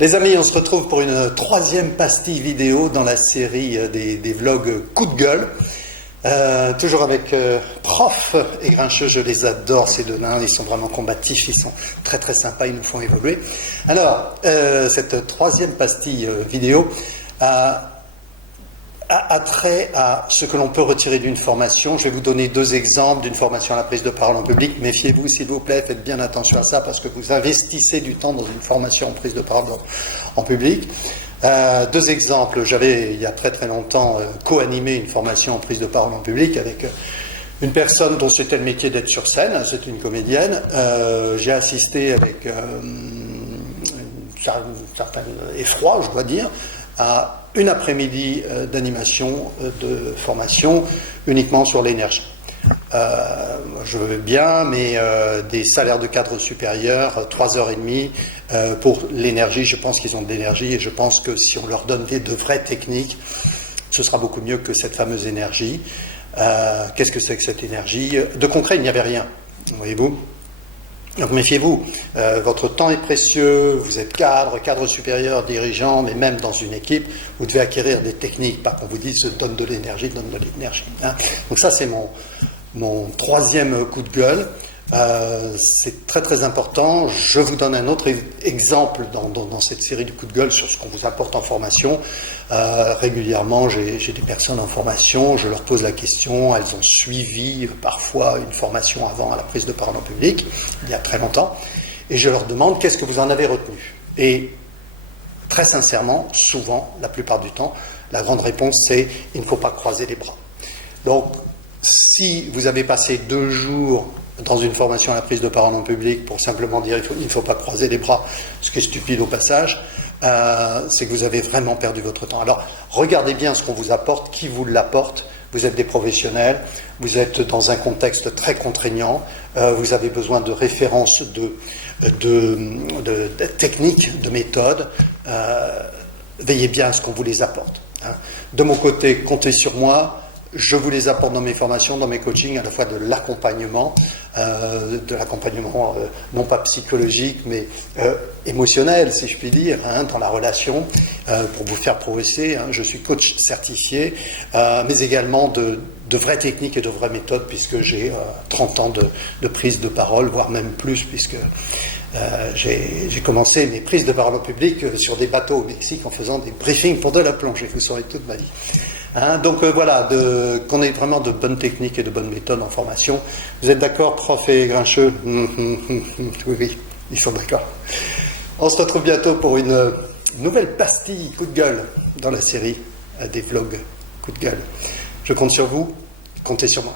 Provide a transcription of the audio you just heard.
Les amis, on se retrouve pour une troisième pastille vidéo dans la série des vlogs coup de gueule. Toujours avec Prof et Grincheux, je les adore ces deux nains, ils sont vraiment combatifs, ils sont très très sympas, ils nous font évoluer. Alors, cette troisième pastille vidéo a trait à ce que l'on peut retirer d'une formation. Je vais vous donner deux exemples d'une formation à la prise de parole en public. Méfiez-vous s'il vous plaît, faites bien attention à ça parce que vous investissez du temps dans une formation en prise de parole en public. Deux exemples, j'avais il y a très très longtemps co-animé une formation en prise de parole en public avec une personne dont c'était le métier d'être sur scène, c'est une comédienne. J'ai assisté avec un certain effroi, je dois dire, à une après-midi d'animation, de formation uniquement sur l'énergie. Je veux bien, mais des salaires de cadre supérieurs, 3h30 pour l'énergie, je pense qu'ils ont de l'énergie et je pense que si on leur donne de vraies techniques, ce sera beaucoup mieux que cette fameuse énergie. Qu'est-ce que c'est que cette énergie? De concret, il n'y avait rien, voyez-vous. Donc méfiez-vous, votre temps est précieux, vous êtes cadre supérieur, dirigeant, mais même dans une équipe, vous devez acquérir des techniques, pas qu'on vous dise donne de l'énergie, donne de l'énergie. Hein. Donc ça c'est mon troisième coup de gueule. C'est très très important. Je vous donne un autre exemple dans cette série du coup de gueule sur ce qu'on vous apporte en formation. Régulièrement, j'ai des personnes en formation, je leur pose la question, elles ont suivi parfois une formation avant à la prise de parole en public, il y a très longtemps, et je leur demande qu'est-ce que vous en avez retenu. Et très sincèrement, souvent, la plupart du temps, la grande réponse c'est il ne faut pas croiser les bras. Donc, si vous avez passé 2 jours dans une formation à la prise de parole en public pour simplement dire il ne faut pas croiser les bras, ce qui est stupide au passage, c'est que vous avez vraiment perdu votre temps. Alors, regardez bien ce qu'on vous apporte, qui vous l'apporte. Vous êtes des professionnels, vous êtes dans un contexte très contraignant, vous avez besoin de références, de techniques, de méthodes. Veillez bien à ce qu'on vous les apporte. Hein. De mon côté, comptez sur moi. Je vous les apporte dans mes formations, dans mes coachings, à la fois de l'accompagnement, non pas psychologique, mais émotionnel, si je puis dire, hein, dans la relation, pour vous faire progresser. Hein. Je suis coach certifié, mais également de vraies techniques et de vraies méthodes, puisque j'ai 30 ans de prise de parole, voire même plus, puisque j'ai commencé mes prises de parole au public sur des bateaux au Mexique en faisant des briefings pour de la plongée. Vous saurez toute ma vie. Hein, donc voilà, qu'on ait vraiment de bonnes techniques et de bonnes méthodes en formation. Vous êtes d'accord, Prof et Grincheux? Oui, ils sont d'accord. On se retrouve bientôt pour une nouvelle pastille coup de gueule dans la série des vlogs coup de gueule. Je compte sur vous, comptez sur moi.